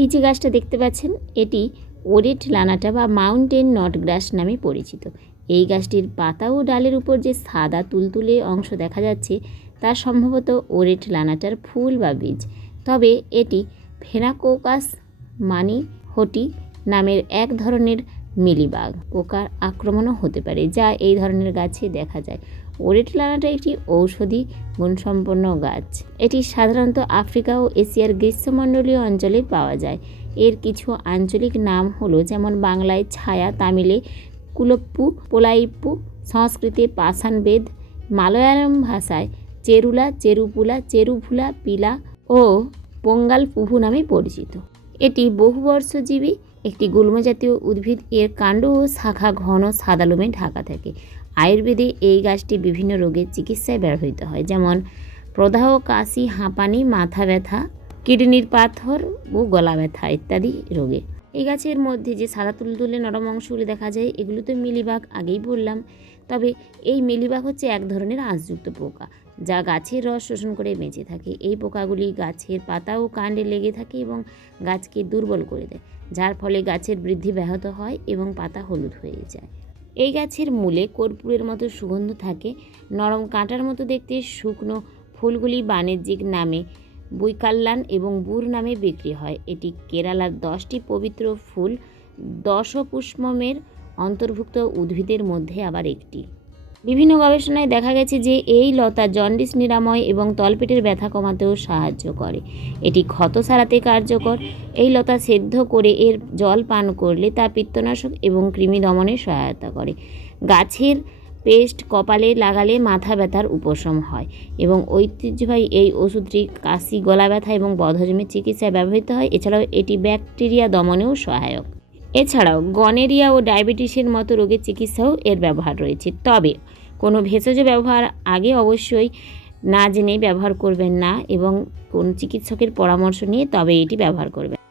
এই যে গাছটা দেখতে পাচ্ছেন, এটি ওরেট লানাটা বা মাউন্টেন নট গ্রাস নামে পরিচিত। এই গাছটির পাতা ও ডালের উপর যে সাদা তুলতুলে অংশ দেখা যাচ্ছে, তা সম্ভবত ওরেট লানাটার ফুল বা বীজ। তবে এটি ফেনাকোকাস মানি হটি নামের এক ধরনের মিলিবাগ। পোকার আক্রমণও হতে পারে, যা এই ধরনের গাছে দেখা যায়। ওরেট লানাটা একটি ঔষধি গুণসম্পন্ন গাছ। এটি সাধারণত আফ্রিকা ও এশিয়ার গ্রীষ্মমণ্ডলীয় অঞ্চলে পাওয়া যায়। এর কিছু আঞ্চলিক নাম হলো, যেমন বাংলায় ছায়া, তামিলে কুলপ্পু, পোলাইপ্পু, সংস্কৃতে পাষাণবেদ, মালয়ালম ভাষায় চেরুলা, চেরুপুলা, চেরুভুলা, পিলা ও পোঙ্গাল পুভু নামে পরিচিত। এটি বহুবর্ষজীবী একটি গুল্মজাতীয় উদ্ভিদ, এর কাণ্ড ও শাখা ঘন সাদা লোমে ঢাকা থাকে। আয়ুর্বেদে এই গাছটি বিভিন্ন রোগের চিকিৎসায় ব্যবহৃত হয়, যেমন প্রদাহ, কাশি, হাঁপানি, মাথা ব্যথা, কিডনির পাথর ও গলা ব্যথা ইত্যাদি রোগে। এই গাছের মধ্যে যে সাদা তুলতুলে নরম অংশগুলি দেখা যায়, এগুলো তো মিলিবাগ আগেই বললাম। তবে এই মিলিবাগ হচ্ছে এক ধরনের আঁশযুক্ত পোকা, যা গাছের রস শোষণ করে বেঁচে থাকে। এই পোকাগুলি গাছের পাতা ও কাণ্ডে লেগে থাকে এবং গাছকে দুর্বল করে দেয়, যার ফলে গাছের বৃদ্ধি ব্যাহত হয় এবং পাতা হলুদ হয়ে যায়। এই গাছের মূলে কর্পূরের মতো সুগন্ধ থাকে। নরম কাঁটার মতো দেখতে শুকনো ফুলগুলি বাণিজ্যিক নামে বুইকাল্লান এবং বুর নামে বিক্রি হয়। এটি কেরালার দশটি পবিত্র ফুল দশপুষ্পমের অন্তর্ভুক্ত উদ্ভিদের মধ্যে আবার একটি। বিভিন্ন গবেষণায় দেখা গেছে যে এই লতা জন্ডিস নিরাময় এবং তলপেটের ব্যথা কমাতেও সাহায্য করে। এটি ক্ষত সারাতে কার্যকর। এই লতা সেদ্ধ করে এর জল পান করলে তা পিত্তনাশক এবং কৃমি দমনে সহায়তা করে। গাছের পেস্ট কপালে লাগালে মাথা ব্যথার উপশম হয় এবং ঐতিহ্যবাহী এই ওষুধটি কাশি, গলা ব্যথা এবং বদহজমের চিকিৎসায় ব্যবহৃত হয়। এছাড়াও এটি ব্যাকটেরিয়া দমনেও সহায়ক। এছাড়াও গনেরিয়া ও ডায়াবেটিসের মতো রোগের চিকিৎসাও এর ব্যবহার রয়েছে। তবে কোনো ভেষজ ব্যবহার আগে অবশ্যই না জেনে ব্যবহার করবেন না এবং কোন চিকিৎসকের পরামর্শ নিয়ে তবে এটি ব্যবহার করবেন।